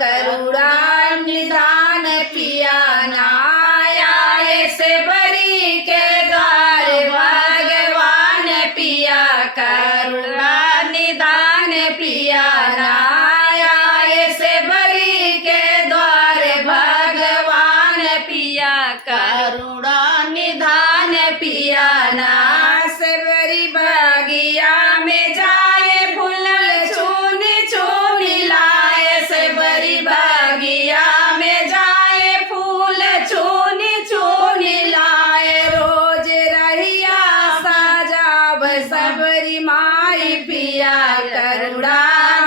करुणा निधान पिया नाया, ऐसे बरी के द्वार भगवान पिया करुणा निधान पिया नाया, ऐसे बरी के द्वार भगवान पिया करुणा निधान पिया ना। सबरी बगिया में जाए फूल चुनी चुनी लाए, सबरी बगिया में जाए फूल चुनी चुनी लाए, रोज रहिया सजाव सबरी माई पिया करुणा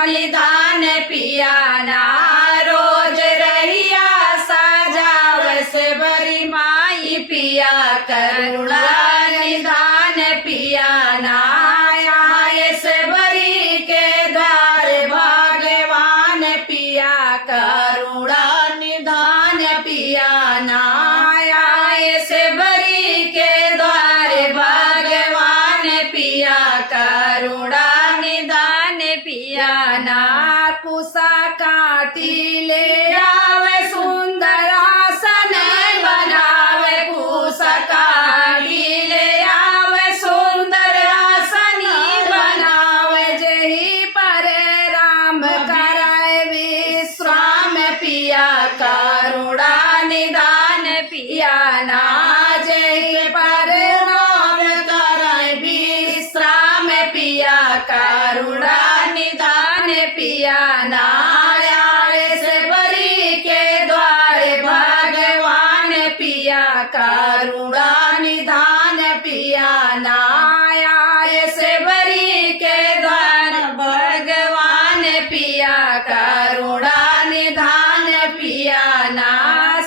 निधान पिया ना, रोज रहिया सजाव सबरी माई पिया करुणा निधान पिया नाया, सबरी के द्वार भगवान पिया करुणा निधान पिया नाया, सबरी के द्वार भगवान पिया करुणा निधान पिया ना। कुसा काटी ले आवे सुंदर आसन बनावे, कुसा काटी ले आवे सुंदर आसन बनावे, जही पर राम कराए विश्राम पिया करुणा निधान पिया ना, जही पर राम कराए विश्राम पिया करुणा निधान पिया ना। सबरी के द्वार भगवान पिया करुणा निधान पिया नाया, सबरी के द्वार भगवान पिया करुणा निधान पिया ना।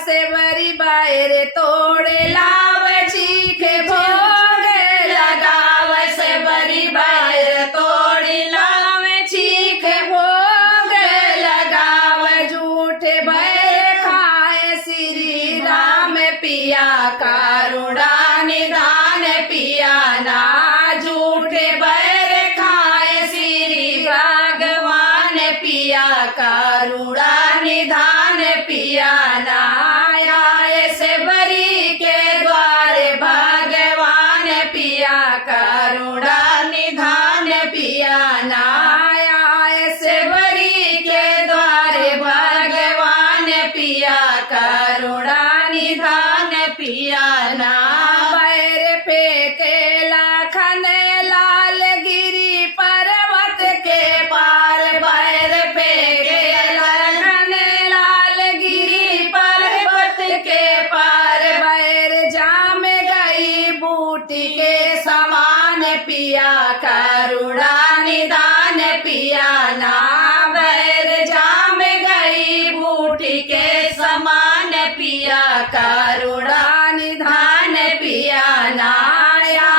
सबरी बाहर तोड़े लाव चीखे भोग लगाव, सबरी बाहर तोड़े लाव चीखे भोग लगाव, झूठे भय खाए श्री राम पिया करुणा निधान पिया ना, झूठे बैर खाए श्री भगवान पिया करुणा निधान पिया नाया, सबरी के द्वार भगवान पिया करुणा निधान पिया नाया, सबरी के द्वार भगवान पिया करुणा निधान पिया ना। बैर फेंकेला खने लाल गिरी पर्वत के पार, बैर फेंकेला खने लाल गिरी पर्वत के पार, बैर जाम गई बूटी के समान पिया करुणा निधान पिया ना, बैर जाम गई बूटी के समान पिया करुणा निधान पिया नाया,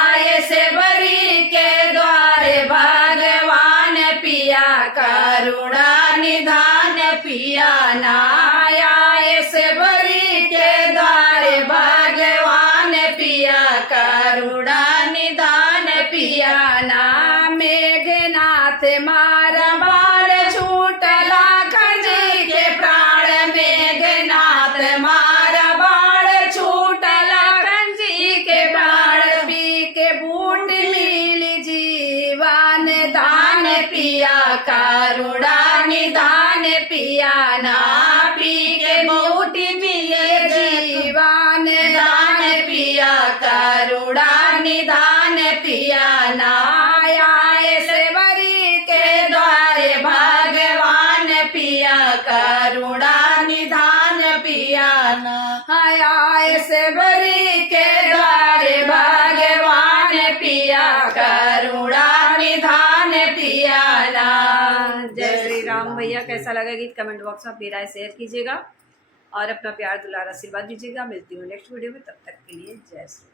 सबरी के द्वार भगवान पिया करुणा निधान पिया नाया, सबरी के द्वार भगवान पिया करुणा निधान पिया ना। मेघनाथ मारा बाण छूटला खंजी के प्राण, मेघनाथ मारा बाण छूटला खंजी के प्राण, पी के बूट मिली जीवन दान पिया करुणा निधान पिया ना, पी के बूट मिले जीवन दान पिया करुणा निधान पिया नाया, सबरी के द्वार भगवान पिया करुणा निधान पिया ना, हाय सबरी के द्वार भगवान पिया करुणा निधान पिया ना। जय श्री राम। भैया कैसा लगा गीत कमेंट बॉक्स में अपनी राय शेयर कीजिएगा और अपना प्यार दुलार आशीर्वाद दीजिएगा। मिलती हूँ नेक्स्ट वीडियो में, तब तक के लिए जय श्री राम।